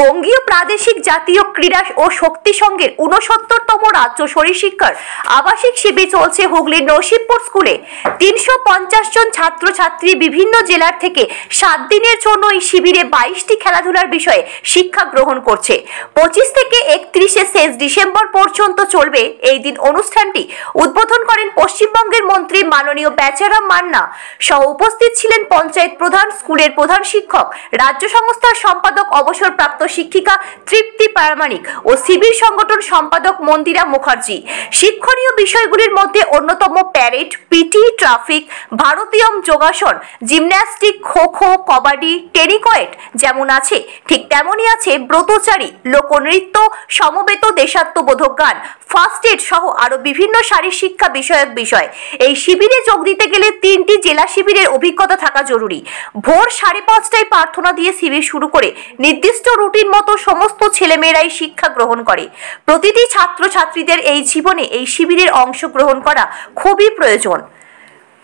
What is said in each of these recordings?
বঙ্গীয় প্রাদেশিক জাতীয় ক্রীড়া ও শক্তি সংঘের ৬৯তম রাজ্য শরীরশিক্ষার আবাসিক শিবির চলছে হুগলির নরসিংপুর স্কুলে। ৩৫০ জন ছাত্রছাত্রী বিভিন্ন জেলার থেকে ৭ দিনের জন্য এই শিবিরে ২২টি খেলাধুলার বিষয়ে শিক্ষা গ্রহণ করছে। ২৫ থেকে ৩১ শেষ ডিসেম্বর পর্যন্ত চলবে এই দিন। অনুষ্ঠানটি উদ্বোধন করেন পশ্চিমবঙ্গের মন্ত্রী মাননীয় বেচারাম মান্না সহ উপস্থিত ছিলেন পঞ্চায়েত প্রধান, স্কুলের প্রধান শিক্ষক, রাজ্য সংস্থার সম্পাদক অবসরপ্রাপ্ত শিক্ষিকা তৃপ্তি প্রামাণিক ও শিবির সংগঠন সম্পাদক মন্দিরা মুখার্জি। শিক্ষণীয় বিষয়গুলির মধ্যে অন্যতম প্যারেড, পিটি, ট্রাফিক, ভারতীয়ম, যোগাসন, জিমন্যাস্টিক, খো খো, কবাডি, টেনিকয়েট যেমন আছে ঠিক তেমনই আছে ব্রতচারী, লোকনৃত্য, সমবেত দেশাত্মবোধক গান, ফার্স্ট এড সহ আরো বিভিন্ন শারীরিক শিক্ষা বিষয়ক বিষয়। এই শিবিরে যোগ দিতে গেলে 3টি জেলা শিবিরের অভিজ্ঞতা থাকা জরুরি। ভোর 5:30টায় প্রার্থনা দিয়ে শিবির শুরু করে নির্দিষ্ট রুটিন মতো সমস্ত ছেলেমেয়েরাই শিক্ষা গ্রহণ করে। প্রতিটি ছাত্রছাত্রীদের এই জীবনে এই শিবিরের অংশগ্রহণ করা খুবই প্রয়োজন।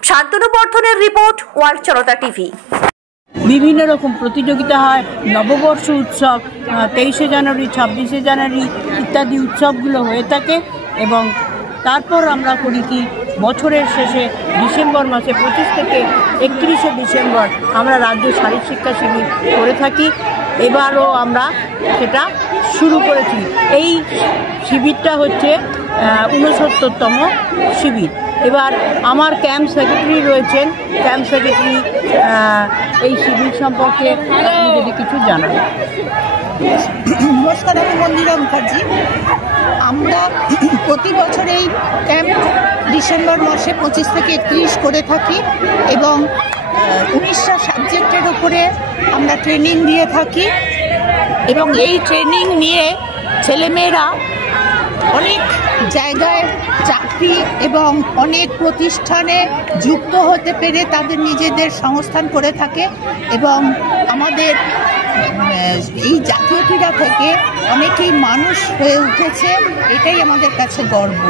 শান্তনু বর্ধনের রিপোর্ট, ওয়ার্ল্ড জনতা টিভি। বিভিন্ন রকম প্রতিযোগিতা হয়, নববর্ষ উৎসব, 23শে জানুয়ারি, 26শে জানুয়ারি ইত্যাদি উৎসবগুলো হয়ে থাকে। এবং তারপর আমরা করি কি, বছরের শেষে ডিসেম্বর মাসে 25 থেকে 31শে ডিসেম্বর আমরা রাজ্য শারীরিক শিক্ষা শিবির করে থাকি। এবারও আমরা সেটা শুরু করেছি। এই শিবিরটা হচ্ছে ৬৯তম শিবির। এবার আমার ক্যাম্প সেক্রেটারি রয়েছেন। ক্যাম্প সেক্রেটারি এই শিবির সম্পর্কে আপনি যদি কিছু জানান। নমস্কার, আমি মন্দিরা মুখার্জি। আমরা প্রতি বছর এই ক্যাম্প ডিসেম্বর মাসে 25 থেকে 31 করে থাকি এবং 19টা সাবজেক্টের উপরে আমরা ট্রেনিং দিয়ে থাকি। এবং এই ট্রেনিং নিয়ে ছেলেমেয়েরা অনেক জায়গায় চাকরি এবং অনেক প্রতিষ্ঠানে যুক্ত হতে পেরে তাদের নিজেদের সংস্থান করে থাকে। এবং আমাদের এই জাতীয় ক্রীড়া থেকে অনেকেই মানুষ হয়ে উঠেছে, এটাই আমাদের কাছে গর্ব।